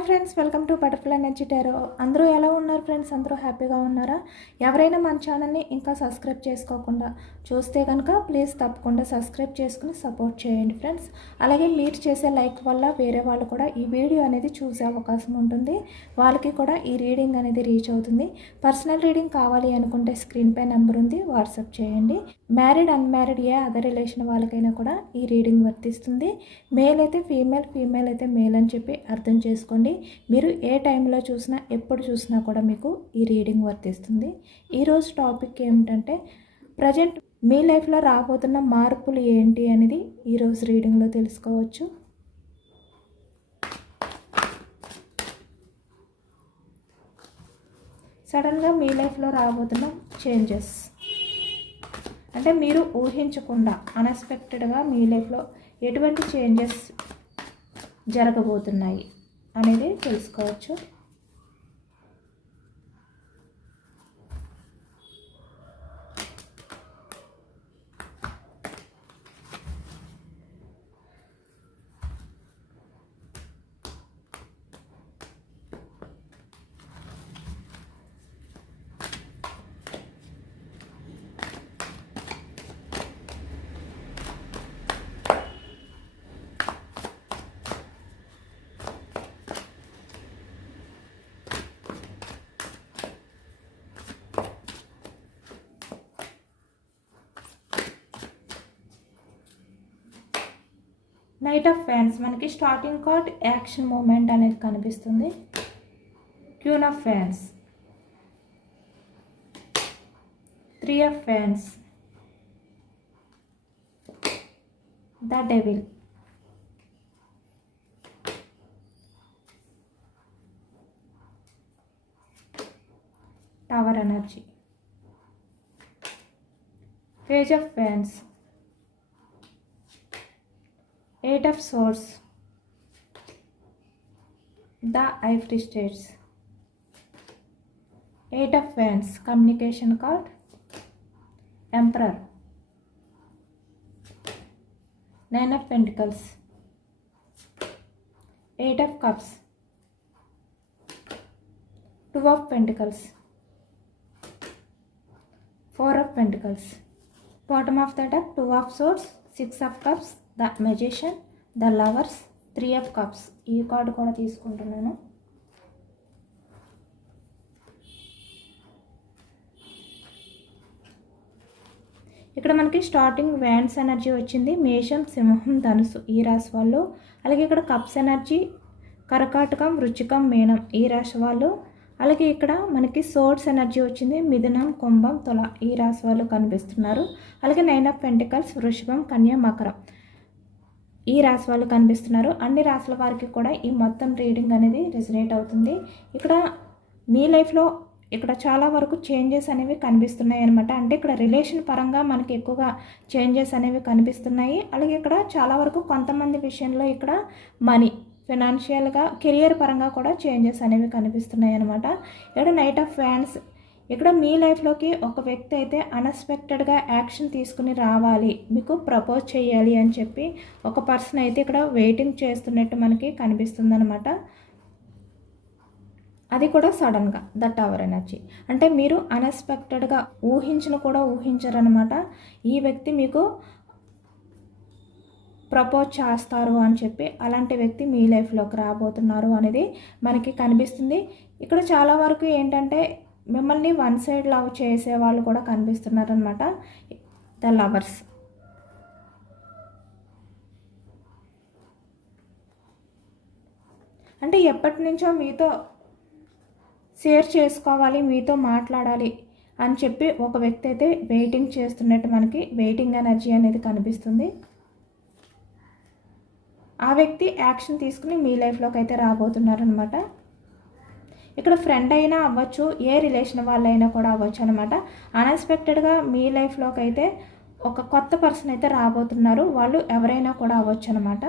Hi friends, welcome to butterfly energy tarot. అందరూ ఎలా ఉన్నారు ఫ్రెండ్స్? అందరూ హ్యాపీగా ఉన్నారా? ఎవరైనా మన ఛానల్ని ఇంకా సబ్స్క్రైబ్ చేసుకోకుండా చూస్తే కనుక ప్లీజ్ తప్పకుండా సబ్స్క్రైబ్ చేసుకుని సపోర్ట్ చేయండి ఫ్రెండ్స్. అలాగే మీరు చేసే లైక్ వల్ల వేరే వాళ్ళు కూడా ఈ వీడియో అనేది చూసే అవకాశం ఉంటుంది. వాళ్ళకి కూడా ఈ రీడింగ్ అనేది రీచ్ అవుతుంది. పర్సనల్ రీడింగ్ కావాలి అనుకుంటే స్క్రీన్పై నెంబర్ ఉంది, వాట్సాప్ చేయండి. మ్యారీడ్ అన్మ్యారీడ్ ఏ అదర్ రిలేషన్ వాళ్ళకైనా కూడా ఈ రీడింగ్ వర్తిస్తుంది. మేల్ అయితే ఫీమేల్, ఫీమేల్ అయితే మేల్ అని చెప్పి అర్థం చేసుకోండి. మీరు ఏ టైంలో చూసినా ఎప్పుడు చూసినా కూడా మీకు ఈ రీడింగ్ వర్తిస్తుంది. ఈరోజు టాపిక్ ఏమిటంటే ప్రజెంట్ మీ లైఫ్లో రాబోతున్న మార్పులు ఏంటి అనేది ఈరోజు రీడింగ్లో తెలుసుకోవచ్చు. సడన్గా మీ లైఫ్లో రాబోతున్న చేంజెస్ అంటే మీరు ఊహించకుండా అన్ఎక్స్పెక్టెడ్గా మీ లైఫ్లో ఎటువంటి చేంజెస్ జరగబోతున్నాయి అనేది తెలుసుకోవచ్చు. నైట్ ఆఫ్ ఫ్యాన్స్ మనకి స్టార్టింగ్ కార్డ్ యాక్షన్ మూమెంట్ అనేది కనిపిస్తుంది. Queen of fans, 3 of fans, the devil, tower energy, page of fans, 8 of swords, the ivory states, 8 of wands, communication card, emperor, 9 of pentacles, 8 of cups, 2 of pentacles, 4 of pentacles, bottom of the deck 2 of swords, 6 of cups, the magician, the lovers, 3 of cups. ఈ card కూడా తీసుకుంటున్నాను. ఇక్కడ మనకి starting wands energy వచ్చింది. మేషం, సింహం, ధనుసు ఈ రాశి వాళ్ళు. అలాగే ఇక్కడ కప్స్ ఎనర్జీ కర్కాటకం, వృశ్చికం, మీనం ఈ రాశి వాళ్ళు. అలాగే ఇక్కడ మనకి సోర్డ్స్ ఎనర్జీ వచ్చింది. మిథునం, కుంభం, తుల ఈ రాశి వాళ్ళు కనిపిస్తున్నారు. అలాగే 9 ఆఫ్ పెంటికల్స్, వృషభం, కన్య, మకరం ఈ రాశి వాళ్ళు కనిపిస్తున్నారు. అన్ని రాశుల వారికి కూడా ఈ మొత్తం రీడింగ్ అనేది రెజనేట్ అవుతుంది. ఇక్కడ మీ లైఫ్లో ఇక్కడ చాలా వరకు చేంజెస్ అనేవి కనిపిస్తున్నాయి అనమాట. అంటే ఇక్కడ రిలేషన్ పరంగా మనకి ఎక్కువగా చేంజెస్ అనేవి కనిపిస్తున్నాయి. అలాగే ఇక్కడ చాలా వరకు కొంతమంది విషయంలో ఇక్కడ మనీ, ఫినాన్షియల్గా, కెరియర్ పరంగా కూడా చేంజెస్ అనేవి కనిపిస్తున్నాయి అనమాట. ఇక్కడ నైట్ ఆఫ్ ఫ్యాన్స్, ఇక్కడ మీ లైఫ్లోకి ఒక వ్యక్తి అయితే అన్ఎక్స్పెక్టెడ్గా యాక్షన్ తీసుకుని రావాలి, మీకు ప్రపోజ్ చేయాలి అని చెప్పి ఒక పర్సన్ అయితే ఇక్కడ వెయిటింగ్ చేస్తున్నట్టు మనకి కనిపిస్తుంది అనమాట. అది కూడా సడన్గా, ద టవర్ ఎనర్జీ అంటే మీరు అన్ఎక్స్పెక్టెడ్గా కూడా ఊహించరనమాట. ఈ వ్యక్తి మీకు ప్రపోజ్ చేస్తారు అని చెప్పి అలాంటి వ్యక్తి మీ లైఫ్లోకి రాబోతున్నారు అనేది మనకి కనిపిస్తుంది. ఇక్కడ చాలా వరకు ఏంటంటే మిమ్మల్ని వన్ సైడ్ లవ్ చేసే వాళ్ళు కూడా కనిపిస్తున్నారు అనమాట. ద లవర్స్ అంటే ఎప్పటి నుంచో మీతో షేర్ చేసుకోవాలి, మీతో మాట్లాడాలి అని చెప్పి ఒక వ్యక్తి అయితే వెయిటింగ్ చేస్తున్నట్టు మనకి వెయిటింగ్ ఎనర్జీ అనేది కనిపిస్తుంది. ఆ వ్యక్తి యాక్షన్ తీసుకుని మీ లైఫ్లోకి అయితే రాబోతున్నారనమాట. ఇక్కడ ఫ్రెండ్ అయినా అవ్వచ్చు, ఏ రిలేషన్ వాళ్ళైనా కూడా అవ్వచ్చు అనమాట. అన్ఎక్స్పెక్టెడ్గా మీ లైఫ్లోకి అయితే ఒక కొత్త పర్సన్ అయితే రాబోతున్నారు. వాళ్ళు ఎవరైనా కూడా అవ్వచ్చు అనమాట.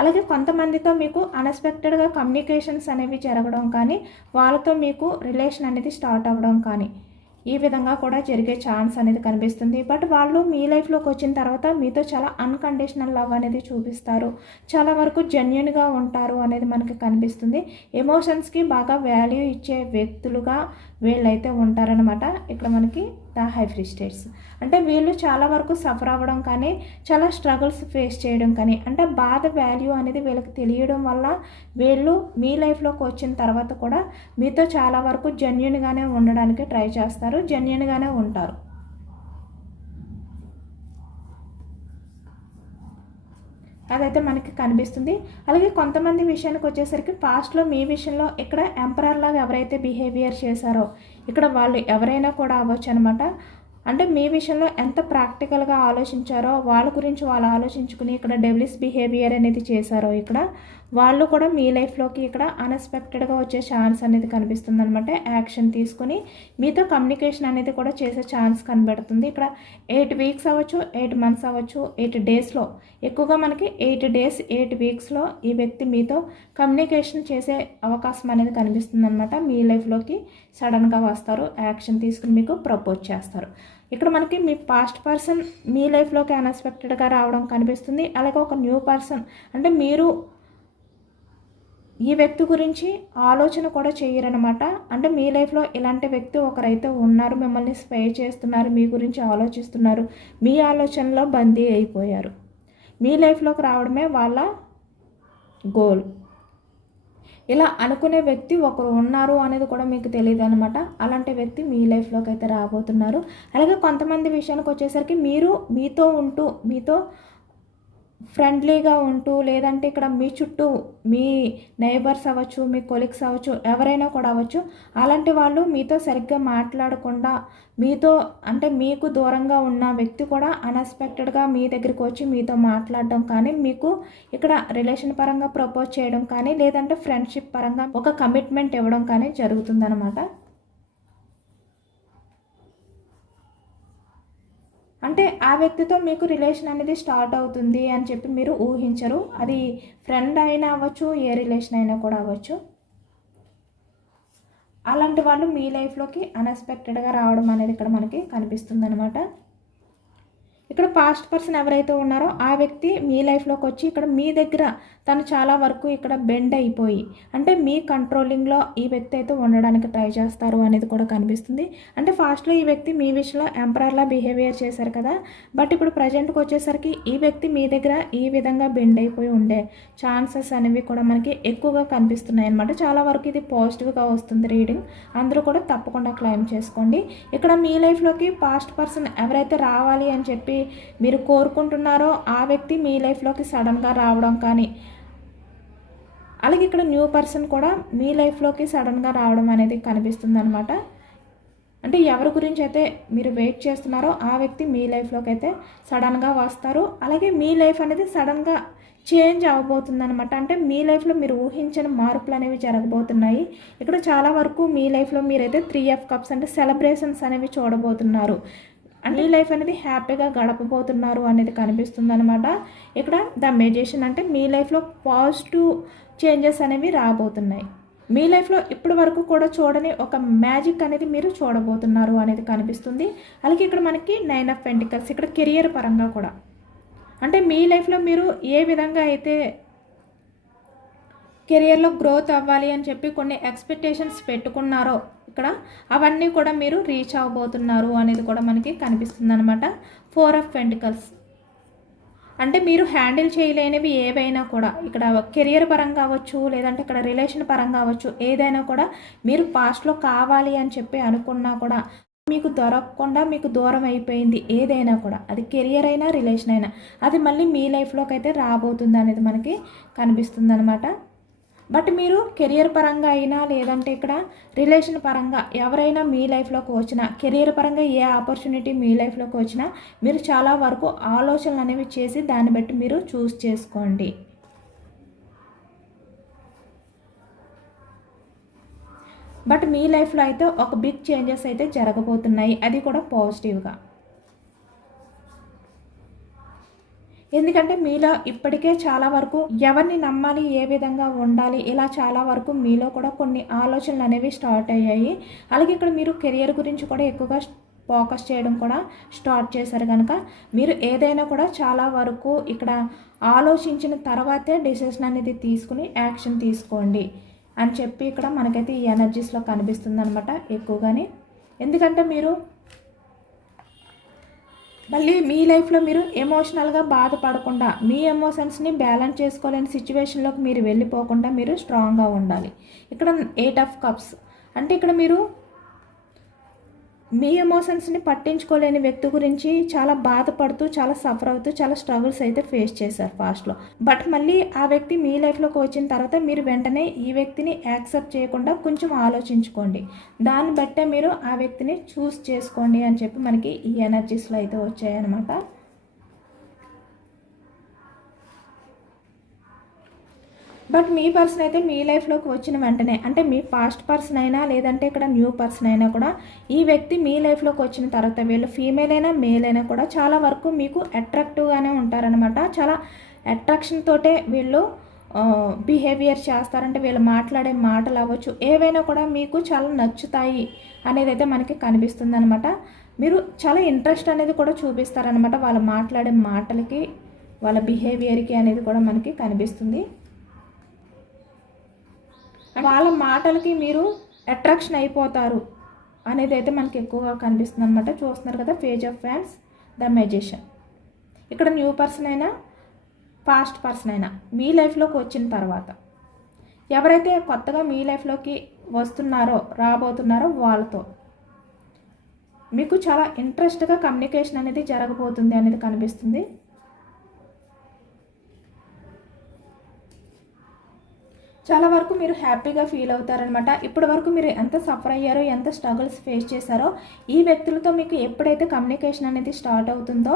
అలాగే కొంతమందితో మీకు అన్ఎక్స్పెక్టెడ్గా కమ్యూనికేషన్స్ అనేవి జరగడం కానీ, వాళ్ళతో మీకు రిలేషన్ అనేది స్టార్ట్ అవ్వడం కానీ ఈ విధంగా కూడా జరిగే ఛాన్స్ అనేది కనిపిస్తుంది. బట్ వాళ్ళు మీ లైఫ్లోకి వచ్చిన తర్వాత మీతో చాలా అన్కండిషనల్ లవ్ అనేది చూపిస్తారు. చాలా వరకు జెన్యున్గా ఉంటారు అనేది మనకి కనిపిస్తుంది. ఎమోషన్స్కి బాగా వాల్యూ ఇచ్చే వ్యక్తులుగా వీళ్ళైతే ఉంటారనమాట. ఇక్కడ మనకి ద హైబ్రిడ్ స్టేట్స్ అంటే వీళ్ళు చాలా వరకు సఫర్ అవ్వడం కానీ, చాలా స్ట్రగుల్స్ ఫేస్ చేయడం కానీ, అంటే బాధ వాల్యూ అనేది వీళ్ళకి తెలియడం వల్ల వీళ్ళు మీ లైఫ్లోకి వచ్చిన తర్వాత కూడా మీతో చాలా వరకు జెన్యున్గానే ఉండడానికి ట్రై చేస్తారు, జెన్యున్గానే ఉంటారు. అదైతే మనకి కనిపిస్తుంది. అలాగే కొంతమంది విషయానికి వచ్చేసరికి పాస్ట్లో మీ విషయంలో ఇక్కడ ఎంపరర్ లాగా ఎవరైతే బిహేవియర్ చేశారో ఇక్కడ వాళ్ళు ఎవరైనా కూడా అవ్వచ్చు అనమాట. అంటే మీ విషయంలో ఎంత ప్రాక్టికల్గా ఆలోచించారో వాళ్ళ గురించి వాళ్ళు ఆలోచించుకుని ఇక్కడ డెవిలిష్ బిహేవియర్ అనేది చేశారో ఇక్కడ వాళ్ళు కూడా మీ లైఫ్లోకి ఇక్కడ అన్ఎక్స్పెక్టెడ్గా వచ్చే ఛాన్స్ అనేది కనిపిస్తుంది అనమాట. యాక్షన్ తీసుకుని మీతో కమ్యూనికేషన్ అనేది కూడా చేసే ఛాన్స్ కనబడుతుంది. ఇక్కడ 8 వీక్స్ అవ్వచ్చు, 8 మంత్స్ అవ్వచ్చు, 8 డేస్లో ఎక్కువగా మనకి 8 డేస్ 8 వీక్స్లో ఈ వ్యక్తి మీతో కమ్యూనికేషన్ చేసే అవకాశం అనేది కనిపిస్తుంది అనమాట. మీ లైఫ్లోకి సడన్గా వస్తారు, యాక్షన్ తీసుకుని మీకు ప్రపోజ్ చేస్తారు. ఇక్కడ మనకి మీ పాస్ట్ పర్సన్ మీ లైఫ్లోకి అన్ఎక్స్పెక్టెడ్గా రావడం కనిపిస్తుంది. అలాగే ఒక న్యూ పర్సన్ అంటే మీరు ఈ వ్యక్తి గురించి ఆలోచన కూడా చేయరనమాట. అంటే మీ లైఫ్లో ఇలాంటి వ్యక్తి ఒకరైతే ఉన్నారు, మిమ్మల్ని స్పై చేస్తున్నారు, మీ గురించి ఆలోచిస్తున్నారు, మీ ఆలోచనలో బందీ అయిపోయారు. మీ లైఫ్లోకి రావడమే వాళ్ళ గోల్. ఇలా అనుకునే వ్యక్తి ఒకరు ఉన్నారు అనేది కూడా మీకు తెలియదు అనమాట. అలాంటి వ్యక్తి మీ లైఫ్లోకి అయితే రాబోతున్నారు. అలాగే కొంతమంది విషయానికి వచ్చేసరికి మీరు మీతో ఫ్రెండ్లీగా ఉంటూ లేదంటే ఇక్కడ మీ చుట్టూ మీ నైబర్స్ అవ్వచ్చు, మీ కొలీగ్స్ అవ్వచ్చు, ఎవరైనా కూడా అవ్వచ్చు, అలాంటి వాళ్ళు మీతో సరిగ్గా మాట్లాడకుండా మీతో అంటే మీకు దూరంగా ఉన్న వ్యక్తి కూడా అన్ఎక్స్పెక్టెడ్గా మీ దగ్గరికి వచ్చి మీతో మాట్లాడడం కానీ, మీకు ఇక్కడ రిలేషన్ పరంగా ప్రపోజ్ చేయడం కానీ, లేదంటే ఫ్రెండ్షిప్ పరంగా ఒక కమిట్మెంట్ ఇవ్వడం కానీ జరుగుతుందన్నమాట. అంటే ఆ వ్యక్తితో మీకు రిలేషన్ అనేది స్టార్ట్ అవుతుంది అని చెప్పి మీరు ఊహించరు. అది ఫ్రెండ్ అయినా అవ్వచ్చు, ఏ రిలేషన్ అయినా కూడా అవ్వచ్చు. అలాంటి వాళ్ళు మీ లైఫ్లోకి అన్ఎక్స్పెక్టెడ్గా రావడం అనేది ఇక్కడ మనకి కనిపిస్తుంది అనమాట. ఇక్కడ పాస్ట్ పర్సన్ ఎవరైతే ఉన్నారో ఆ వ్యక్తి మీ లైఫ్లోకి వచ్చి ఇక్కడ మీ దగ్గర తను చాలా వరకు ఇక్కడ బెండ్ అయిపోయి అంటే మీ కంట్రోలింగ్లో ఈ వ్యక్తి అయితే ఉండడానికి ట్రై చేస్తారు అనేది కూడా కనిపిస్తుంది. అంటే ఫాస్ట్లో ఈ వ్యక్తి మీ విషయంలో ఎంపరర్లా బిహేవియర్ చేశారు కదా, బట్ ఇప్పుడు ప్రజెంట్కి వచ్చేసరికి ఈ వ్యక్తి మీ దగ్గర ఈ విధంగా బెండ్ అయిపోయి ఉండే ఛాన్సెస్ అనేవి కూడా మనకి ఎక్కువగా కనిపిస్తున్నాయి అనమాట. చాలా వరకు ఇది పాజిటివ్గా వస్తుంది రీడింగ్, అందరూ కూడా తప్పకుండా క్లెయిమ్ చేసుకోండి. ఇక్కడ మీ లైఫ్లోకి పాస్ట్ పర్సన్ ఎవరైతే రావాలి అని చెప్పి మీరు కోరుకుంటున్నారో ఆ వ్యక్తి మీ లైఫ్లోకి సడన్గా రావడం కానీ, అలాగే ఇక్కడ న్యూ పర్సన్ కూడా మీ లైఫ్లోకి సడన్గా రావడం అనేది కనిపిస్తుంది అనమాట. అంటే ఎవరి గురించి అయితే మీరు వెయిట్ చేస్తున్నారో ఆ వ్యక్తి మీ లైఫ్లోకి అయితే సడన్గా వస్తారు. అలాగే మీ లైఫ్ అనేది సడన్గా చేంజ్ అవ్వబోతుంది అనమాట. అంటే మీ లైఫ్లో మీరు ఊహించని మార్పులు అనేవి జరగబోతున్నాయి. ఇక్కడ చాలా వరకు మీ లైఫ్లో మీరైతే 3 of Cups అంటే సెలబ్రేషన్స్ అనేవి చూడబోతున్నారు. మీ లైఫ్ అనేది హ్యాపీగా గడపబోతున్నారు అనేది కనిపిస్తుంది అనమాట. ఇక్కడ ద మెజిషియన్ అంటే మీ లైఫ్లో పాజిటివ్ చేంజెస్ అనేవి రాబోతున్నాయి. మీ లైఫ్లో ఇప్పటి వరకు కూడా చూడని ఒక మ్యాజిక్ అనేది మీరు చూడబోతున్నారు అనేది కనిపిస్తుంది. అలాగే ఇక్కడ మనకి 9 of Pentacles ఇక్కడ కెరియర్ పరంగా కూడా అంటే మీ లైఫ్లో మీరు ఏ విధంగా అయితే కెరియర్లో గ్రోత్ అవ్వాలి అని చెప్పి కొన్ని ఎక్స్పెక్టేషన్స్ పెట్టుకున్నారో ఇక్కడ అవన్నీ కూడా మీరు రీచ్ అవ్వబోతున్నారు అనేది కూడా మనకి కనిపిస్తుంది అనమాట. 4 of Pentacles అంటే మీరు హ్యాండిల్ చేయలేనివి ఏవైనా కూడా ఇక్కడ కెరియర్ పరంగా అవ్వచ్చు, లేదంటే ఇక్కడ రిలేషన్ పరంగా అవ్వచ్చు, ఏదైనా కూడా మీరు పాస్ట్లో కావాలి అని చెప్పి అనుకున్నా కూడా మీకు దొరకకుండా మీకు దూరం అయిపోయింది ఏదైనా కూడా, అది కెరియర్ అయినా రిలేషన్ అయినా అది మళ్ళీ మీ లైఫ్లోకి అయితే రాబోతుంది అనేది మనకి కనిపిస్తుంది అనమాట. బట్ మీరు కెరియర్ పరంగా అయినా లేదంటే ఇక్కడ రిలేషన్ పరంగా ఎవరైనా మీ లైఫ్లోకి వచ్చినా, కెరియర్ పరంగా ఏ ఆపర్చునిటీ మీ లైఫ్లోకి వచ్చినా మీరు చాలా వరకు ఆలోచనలు అనేవి చేసి దాన్ని బట్టి మీరు చూస్ చేసుకోండి. బట్ మీ లైఫ్లో అయితే ఒక బిగ్ చేంజెస్ అయితే జరగబోతున్నాయి, అది కూడా పాజిటివ్గా. ఎందుకంటే మీలో ఇప్పటికే చాలా వరకు ఎవరిని నమ్మాలి, ఏ విధంగా ఉండాలి, ఇలా చాలా వరకు మీలో కూడా కొన్ని ఆలోచనలు అనేవి స్టార్ట్ అయ్యాయి. అలాగే ఇక్కడ మీరు కెరియర్ గురించి కూడా ఎక్కువగా ఫోకస్ చేయడం కూడా స్టార్ట్ చేశారు కనుక మీరు ఏదైనా కూడా చాలా వరకు ఇక్కడ ఆలోచించిన తర్వాతే డెసిషన్ అనేది తీసుకుని యాక్షన్ తీసుకోండి అని చెప్పి ఇక్కడ మనకైతే ఈ ఎనర్జీస్లో కనిపిస్తుంది అనమాట ఎక్కువగానే. ఎందుకంటే మీరు మళ్ళీ మీ లైఫ్లో మీరు ఎమోషనల్గా బాధపడకుండా మీ ఎమోషన్స్ని బ్యాలెన్స్ చేసుకోలేని సిచ్యువేషన్లోకి మీరు వెళ్ళిపోకుండా మీరు స్ట్రాంగ్గా ఉండాలి. ఇక్కడ 8 ఆఫ్ కప్స్ అంటే ఇక్కడ మీరు మీ ఎమోషన్స్ని పట్టించుకోలేని వ్యక్తి గురించి చాలా బాధపడుతూ, చాలా సఫర్ అవుతూ, చాలా స్ట్రగుల్స్ అయితే ఫేస్ చేశారు పాస్ట్లో. బట్ మళ్ళీ ఆ వ్యక్తి మీ లైఫ్లోకి వచ్చిన తర్వాత మీరు వెంటనే ఈ వ్యక్తిని యాక్సెప్ట్ చేయకుండా కొంచెం ఆలోచించుకోండి. దాన్ని బట్టే మీరు ఆ వ్యక్తిని చూస్ చేసుకోండి అని చెప్పి మనకి ఈ ఎనర్జీస్లో అయితే వచ్చాయన్నమాట. బట్ మీ పర్సన్ అయితే మీ లైఫ్లోకి వచ్చిన వెంటనే అంటే మీ పాస్ట్ పర్సన్ అయినా లేదంటే ఇక్కడ న్యూ పర్సన్ అయినా కూడా ఈ వ్యక్తి మీ లైఫ్లోకి వచ్చిన తర్వాత వీళ్ళు ఫీమేల్ అయినా మేల్ అయినా కూడా చాలా వరకు మీకు అట్రాక్టివ్గానే ఉంటారనమాట. చాలా అట్రాక్షన్ తోటే వీళ్ళు బిహేవియర్ చేస్తారంటే వీళ్ళు మాట్లాడే మాటలు అవ్వచ్చు ఏవైనా కూడా మీకు చాలా నచ్చుతాయి అనేది అయితే మనకి కనిపిస్తుంది అనమాట. మీరు చాలా ఇంట్రెస్ట్ అనేది కూడా చూపిస్తారనమాట వాళ్ళ మాట్లాడే మాటలకి, వాళ్ళ బిహేవియర్కి అనేది కూడా మనకి కనిపిస్తుంది. వాళ్ళ మాటలకి మీరు అట్రాక్షన్ అయిపోతారు అనేది అయితే మనకి ఎక్కువగా కనిపిస్తుంది అనమాట. చూస్తున్నారు కదా, page of fans, the magician. ఇక్కడ న్యూ పర్సన్ అయినా పాస్ట్ పర్సన్ అయినా మీ లైఫ్లోకి వచ్చిన తర్వాత ఎవరైతే కొత్తగా మీ లైఫ్లోకి వస్తున్నారో రాబోతున్నారో వాళ్ళతో మీకు చాలా ఇంట్రెస్ట్గా కమ్యూనికేషన్ అనేది జరగబోతుంది అనేది కనిపిస్తుంది. చాలా వరకు మీరు హ్యాపీగా ఫీల్ అవుతారనమాట. ఇప్పటి వరకు మీరు ఎంత సఫర్ అయ్యారో, ఎంత స్ట్రగుల్స్ ఫేస్ చేశారో, ఈ వ్యక్తులతో మీకు ఎప్పుడైతే కమ్యూనికేషన్ అనేది స్టార్ట్ అవుతుందో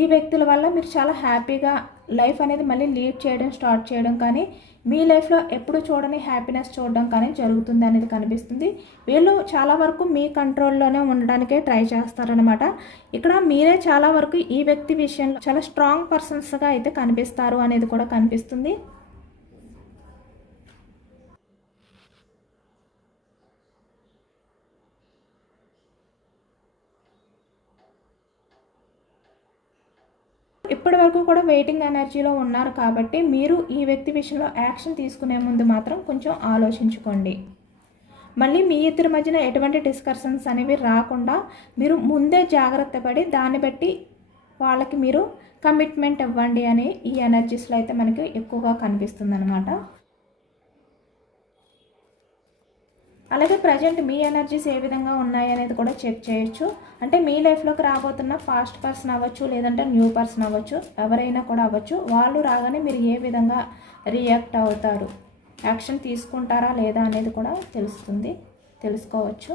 ఈ వ్యక్తుల వల్ల మీరు చాలా హ్యాపీగా లైఫ్ అనేది మళ్ళీ లీడ్ చేయడం స్టార్ట్ చేయడం కానీ మీ లైఫ్లో ఎప్పుడు చూడని హ్యాపీనెస్ చూడడం కానీ జరుగుతుంది అనేది కనిపిస్తుంది. వీళ్ళు చాలా వరకు మీ కంట్రోల్లోనే ఉండడానికే ట్రై చేస్తారనమాట. ఇక్కడ మీరే చాలా వరకు ఈ వ్యక్తి విషయంలో చాలా స్ట్రాంగ్ పర్సన్స్గా అయితే కనిపిస్తారు అనేది కూడా కనిపిస్తుంది. ఇప్పటి వరకు కూడా వెయిటింగ్ ఎనర్జీలో ఉన్నారు కాబట్టి మీరు ఈ వ్యక్తి విషయంలో యాక్షన్ తీసుకునే ముందు మాత్రం కొంచెం ఆలోచించుకోండి. మళ్ళీ మీ ఇద్దరి మధ్యన ఎటువంటి డిస్కషన్స్ అనేవి రాకుండా మీరు ముందే జాగ్రత్త పడి దాన్ని బట్టి వాళ్ళకి మీరు కమిట్మెంట్ ఇవ్వండి అని ఈ ఎనర్జీస్లో అయితే మనకి ఎక్కువగా కనిపిస్తుంది అనమాట. అలాగే ప్రజెంట్ మీ ఎనర్జీస్ ఏ విధంగా ఉన్నాయి అనేది కూడా చెక్ చేయొచ్చు. అంటే మీ లైఫ్లోకి రాబోతున్న పాస్ట్ పర్సన్ అవ్వచ్చు, లేదంటే న్యూ పర్సన్ అవ్వచ్చు, ఎవరైనా కూడా అవ్వచ్చు. వాళ్ళు రాగానే మీరు ఏ విధంగా రియాక్ట్ అవుతారు, యాక్షన్ తీసుకుంటారా లేదా అనేది కూడా తెలుసుకోవచ్చు.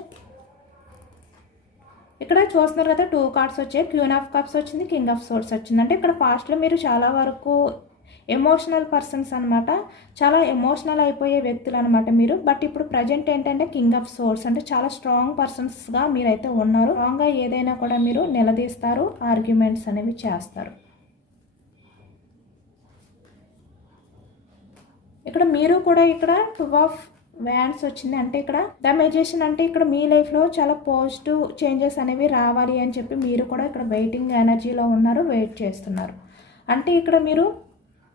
ఇక్కడ చూస్తున్నారు కదా, 2 కార్డ్స్ వచ్చాయి. క్వీన్ ఆఫ్ కప్స్ వచ్చింది, కింగ్ ఆఫ్ సోర్డ్స్ వచ్చింది. అంటే ఇక్కడ పాస్ట్లో మీరు చాలా వరకు ఎమోషనల్ పర్సన్స్ అనమాట, చాలా ఎమోషనల్ అయిపోయే వ్యక్తులు అనమాట మీరు. బట్ ఇప్పుడు ప్రజెంట్ ఏంటంటే కింగ్ ఆఫ్ సోర్డ్స్ అంటే చాలా స్ట్రాంగ్ పర్సన్స్గా మీరైతే ఉన్నారు. స్ట్రాంగ్గా ఏదైనా కూడా మీరు నిలదీస్తారు, ఆర్గ్యుమెంట్స్ అనేవి చేస్తారు. ఇక్కడ మీరు కూడా ఇక్కడ 2 ఆఫ్ వ్యాండ్స్ వచ్చింది. అంటే ఇక్కడ ద మెజిషియన్ అంటే ఇక్కడ మీ లైఫ్లో చాలా పాజిటివ్ చేంజెస్ అనేవి రావాలి అని చెప్పి మీరు కూడా ఇక్కడ వెయిటింగ్ ఎనర్జీలో ఉన్నారు, వెయిట్ చేస్తున్నారు. అంటే ఇక్కడ మీరు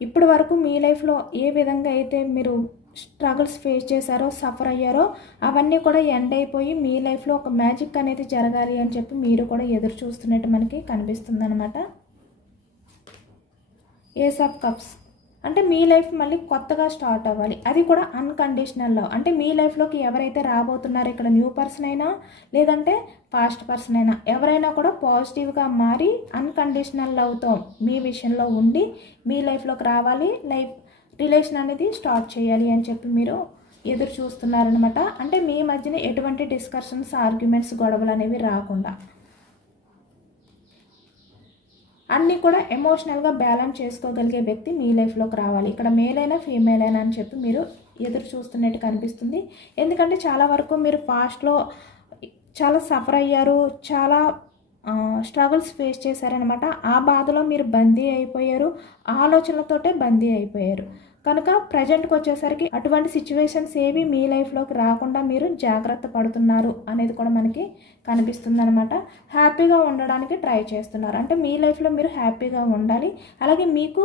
ఇప్పటి వరకు మీ లైఫ్లో ఏ విధంగా అయితే మీరు స్ట్రగుల్స్ ఫేస్ చేశారో, సఫర్ అయ్యారో అవన్నీ కూడా ఎండ్ అయిపోయి మీ లైఫ్లో ఒక మ్యాజిక్ అనేది జరగాలి అని చెప్పి మీరు కూడా ఎదురు చూస్తున్నట్టు మనకి కనిపిస్తుంది అనమాట. ఏస్ ఆఫ్ కప్స్ అంటే మీ లైఫ్ మళ్ళీ కొత్తగా స్టార్ట్ అవ్వాలి, అది కూడా అన్కండిషనల్ లవ్. అంటే మీ లైఫ్లోకి ఎవరైతే రాబోతున్నారో ఇక్కడ న్యూ పర్సన్ అయినా లేదంటే పాస్ట్ పర్సన్ అయినా ఎవరైనా కూడా పాజిటివ్గా మారి అన్కండిషనల్ లవ్తో మీ విషయంలో ఉండి మీ లైఫ్లోకి రావాలి, రిలేషన్ అనేది స్టార్ట్ చేయాలి అని చెప్పి మీరు ఎదురు చూస్తున్నారనమాట. అంటే మీ మధ్యన ఎటువంటి డిస్కషన్స్, ఆర్గ్యుమెంట్స్, గొడవలు అనేవి రాకుండా అన్నీ కూడా ఎమోషనల్గా బ్యాలెన్స్ చేసుకోగలిగే వ్యక్తి మీ లైఫ్లోకి రావాలి. ఇక్కడ మేల్ అయినా ఫీమేల్ అయినా అని చెప్పి మీరు ఎదురు చూస్తున్నట్టు కనిపిస్తుంది. ఎందుకంటే చాలా వరకు మీరు పాస్ట్లో చాలా సఫర్ అయ్యారు, చాలా స్ట్రగుల్స్ ఫేస్ చేశారనమాట. ఆ బాధలో మీరు బందీ అయిపోయారు, ఆలోచనలతోటే బందీ అయిపోయారు. కనుక ప్రజెంట్కి వచ్చేసరికి అటువంటి సిచ్యువేషన్స్ ఏవి మీ లైఫ్లోకి రాకుండా మీరు జాగ్రత్త పడుతున్నారు అనేది కూడా మనకి కనిపిస్తుంది అనమాట. హ్యాపీగా ఉండడానికి ట్రై చేస్తున్నారు, అంటే మీ లైఫ్లో మీరు హ్యాపీగా ఉండాలి. అలాగే మీకు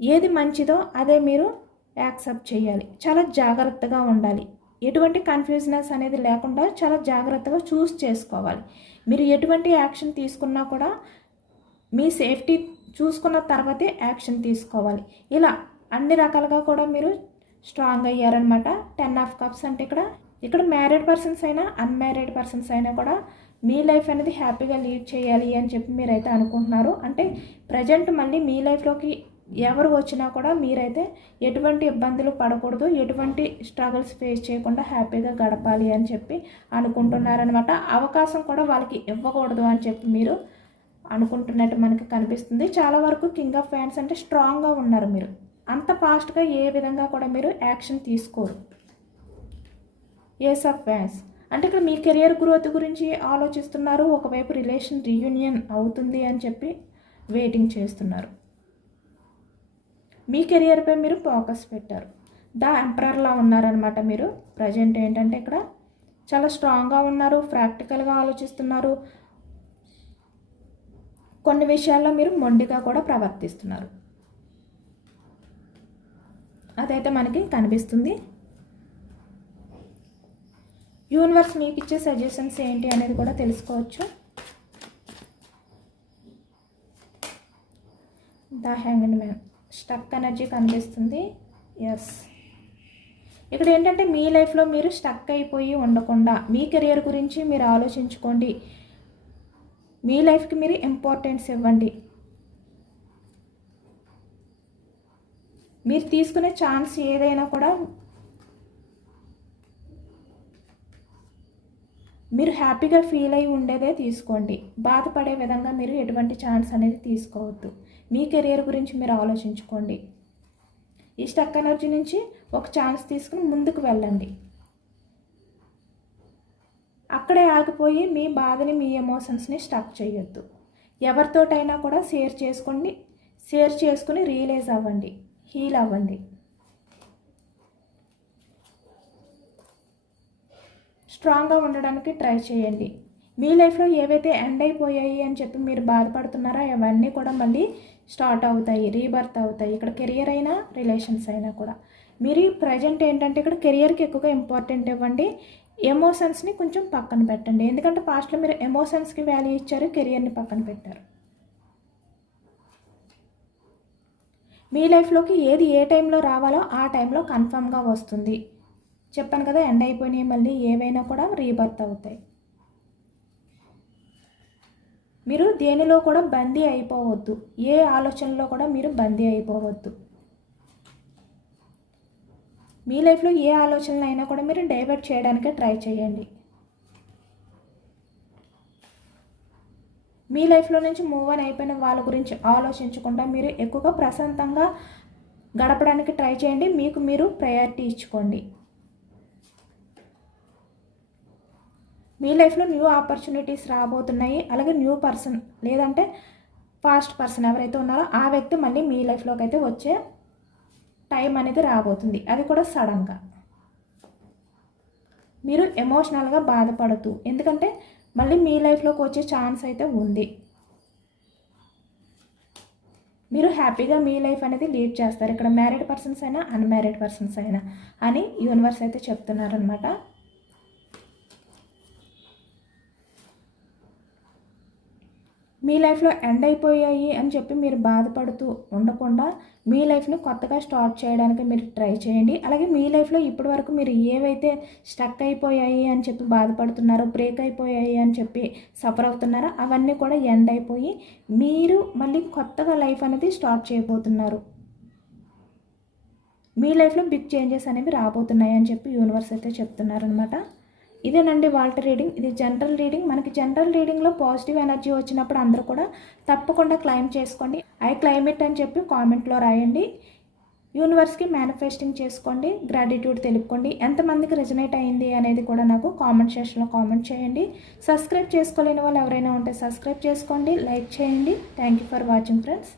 ఏది మంచిదో అదే మీరు యాక్సెప్ట్ చేయాలి, చాలా జాగ్రత్తగా ఉండాలి. ఎటువంటి కన్ఫ్యూజనెస్ అనేది లేకుండా చాలా జాగ్రత్తగా చూస్ చేసుకోవాలి. మీరు ఎటువంటి యాక్షన్ తీసుకున్నా కూడా మీ సేఫ్టీ చూసుకున్న తర్వాతే యాక్షన్ తీసుకోవాలి. ఇలా అన్ని రకాలుగా కూడా మీరు స్ట్రాంగ్ అయ్యారనమాట. 10 ఆఫ్ కప్స్ అంటే ఇక్కడ మ్యారీడ్ పర్సన్స్ అయినా అన్మ్యారీడ్ పర్సన్స్ అయినా కూడా మీ లైఫ్ అనేది హ్యాపీగా లీడ్ చేయాలి అని చెప్పి మీరైతే అనుకుంటున్నారు. అంటే ప్రజెంట్ మళ్ళీ మీ లైఫ్లోకి ఎవరు వచ్చినా కూడా మీరైతే ఎటువంటి ఇబ్బందులు పడకూడదు, ఎటువంటి స్ట్రగుల్స్ ఫేస్ చేయకుండా హ్యాపీగా గడపాలి అని చెప్పి అనుకుంటున్నారనమాట. అవకాశం కూడా వాళ్ళకి ఇవ్వకూడదు అని చెప్పి మీరు అనుకుంటున్నట్టు మనకి కనిపిస్తుంది. చాలా వరకు కింగ్ ఆఫ్ ఫ్యాన్స్ అంటే స్ట్రాంగ్గా ఉన్నారు. మీరు అంత ఫాస్ట్గా ఏ విధంగా కూడా మీరు యాక్షన్ తీసుకోరు. ఏస్ ఆఫ్ ఫ్యాన్స్ అంటే ఇక్కడ మీ కెరియర్ గ్రోత్ గురించి ఆలోచిస్తున్నారు. ఒకవైపు రిలేషన్ రీయూనియన్ అవుతుంది అని చెప్పి వెయిటింగ్ చేస్తున్నారు. మీ కెరియర్పై మీరు ఫోకస్ పెట్టారు. ద ఎంపరర్లా ఉన్నారనమాట. మీరు ప్రజెంట్ ఏంటంటే ఇక్కడ చాలా స్ట్రాంగ్గా ఉన్నారు, ప్రాక్టికల్గా ఆలోచిస్తున్నారు. కొన్ని విషయాల్లో మీరు మొండిగా కూడా ప్రవర్తిస్తున్నారు, అదైతే మనకి కనిపిస్తుంది. యూనివర్స్ మీకు ఇచ్చే సజెషన్స్ ఏంటి అనేది కూడా తెలుసుకోవచ్చు. The hanged man stuck energy కనిపిస్తుంది. ఎస్, ఇక్కడ ఏంటంటే మీ లైఫ్లో మీరు స్టక్ అయిపోయి ఉండకుండా మీ కెరియర్ గురించి మీరు ఆలోచించుకోండి. మీ లైఫ్కి మీరు ఇంపార్టెన్స్ ఇవ్వండి. మీరు తీసుకునే ఛాన్స్ ఏదైనా కూడా మీరు హ్యాపీగా ఫీల్ అయి ఉండేదే తీసుకోండి. బాధపడే విధంగా మీరు ఎటువంటి ఛాన్స్ అనేది తీసుకోవద్దు. మీ కెరియర్ గురించి మీరు ఆలోచించుకోండి. ఈ స్టక్ ఎనర్జీ నుంచి ఒక ఛాన్స్ తీసుకుని ముందుకు వెళ్ళండి. అక్కడే ఆగిపోయి మీ బాధని, మీ ఎమోషన్స్ని స్టక్ చేయొద్దు. ఎవరితోటైనా కూడా షేర్ చేసుకుని రియలైజ్ అవ్వండి, హీల్ అవ్వండి. స్ట్రాంగ్గా ఉండడానికి ట్రై చేయండి. మీ లైఫ్లో ఏవైతే ఎండ్ అయిపోయాయి అని చెప్పి మీరు బాధపడుతున్నారో అవన్నీ కూడా మళ్ళీ స్టార్ట్ అవుతాయి, రీబర్త్ అవుతాయి. ఇక్కడ కెరియర్ అయినా రిలేషన్స్ అయినా కూడా మీరు ప్రజెంట్ ఏంటంటే ఇక్కడ కెరియర్కి ఎక్కువగా ఇంపార్టెంట్ ఇవ్వండి, ఎమోషన్స్ని కొంచెం పక్కన పెట్టండి. ఎందుకంటే పాస్ట్లో మీరు ఎమోషన్స్కి వాల్యూ ఇచ్చారు, కెరియర్ని పక్కన పెట్టారు. మీ లైఫ్లోకి ఏది ఏ టైంలో రావాలో ఆ టైంలో కన్ఫర్మ్గా వస్తుంది. చెప్పాను కదా, ఎండ్ అయిపోయినాయి, మళ్ళీ ఏవైనా కూడా రీబర్త్ అవుతాయి. మీరు దేనిలో కూడా బందీ అయిపోవద్దు, ఏ ఆలోచనలో కూడా మీరు బందీ అయిపోవద్దు. మీ లైఫ్లో ఏ ఆలోచనలు అయినా కూడా మీరు డైవర్ట్ చేయడానికే ట్రై చేయండి. మీ లైఫ్లో నుంచి మూవ్ ఆన్ అయిపోయిన వాళ్ళ గురించి ఆలోచించకుండా మీరు ఎక్కువగా ప్రశాంతంగా గడపడానికి ట్రై చేయండి. మీకు మీరు ప్రయారిటీ ఇచ్చుకోండి. మీ లైఫ్లో న్యూ ఆపర్చునిటీస్ రాబోతున్నాయి. అలాగే న్యూ పర్సన్ లేదంటే పాస్ట్ పర్సన్ ఎవరైతే ఉన్నారో ఆ వ్యక్తి మళ్ళీ మీ లైఫ్లోకి అయితే వచ్చే టైం అనేది రాబోతుంది. అది కూడా సడన్గా. మీరు ఎమోషనల్గా బాధపడద్దు, ఎందుకంటే మళ్ళీ మీ లైఫ్లోకి వచ్చే ఛాన్స్ అయితే ఉంది. మీరు హ్యాపీగా మీ లైఫ్ అనేది లీడ్ చేస్తారు. ఇక్కడ మ్యారీడ్ పర్సన్స్ అయినా అన్మ్యారీడ్ పర్సన్స్ అయినా అని యూనివర్స్ అయితే చెప్తున్నారనమాట. మీ లైఫ్లో ఎండ్ అయిపోయాయి అని చెప్పి మీరు బాధపడుతూ ఉండకుండా మీ లైఫ్ని కొత్తగా స్టార్ట్ చేయడానికి మీరు ట్రై చేయండి. అలాగే మీ లైఫ్లో ఇప్పటి వరకు మీరు ఏవైతే స్టక్ అయిపోయాయి అని చెప్పి బాధపడుతున్నారో, బ్రేక్ అయిపోయాయి అని చెప్పి సఫర్ అవుతున్నారో అవన్నీ కూడా ఎండ్ అయిపోయి మీరు మళ్ళీ కొత్తగా లైఫ్ అనేది స్టార్ట్ చేయబోతున్నారు. మీ లైఫ్లో బిగ్ చేంజెస్ అనేవి రాబోతున్నాయి అని చెప్పి యూనివర్స్ అయితే చెప్తున్నారనమాట. ఇదేనండి వాల్టర్ రీడింగ్. ఇది జనరల్ రీడింగ్. మనకి జనరల్ రీడింగ్లో పాజిటివ్ ఎనర్జీ వచ్చినప్పుడు అందరూ కూడా తప్పకుండా క్లైమ్ చేసుకోండి. ఐ క్లైమ్ ఇట్ అని చెప్పి కామెంట్లో రాయండి. యూనివర్స్కి మేనిఫెస్టింగ్ చేసుకోండి, గ్రాటిట్యూడ్ తెలుపుకోండి. ఎంతమందికి రెజనేట్ అయింది అనేది కూడా నాకు కామెంట్ సెక్షన్లో కామెంట్ చేయండి. సబ్స్క్రైబ్ చేసుకోలేని వాళ్ళు ఎవరైనా ఉంటే సబ్స్క్రైబ్ చేసుకోండి, లైక్ చేయండి. Thank you for watching friends.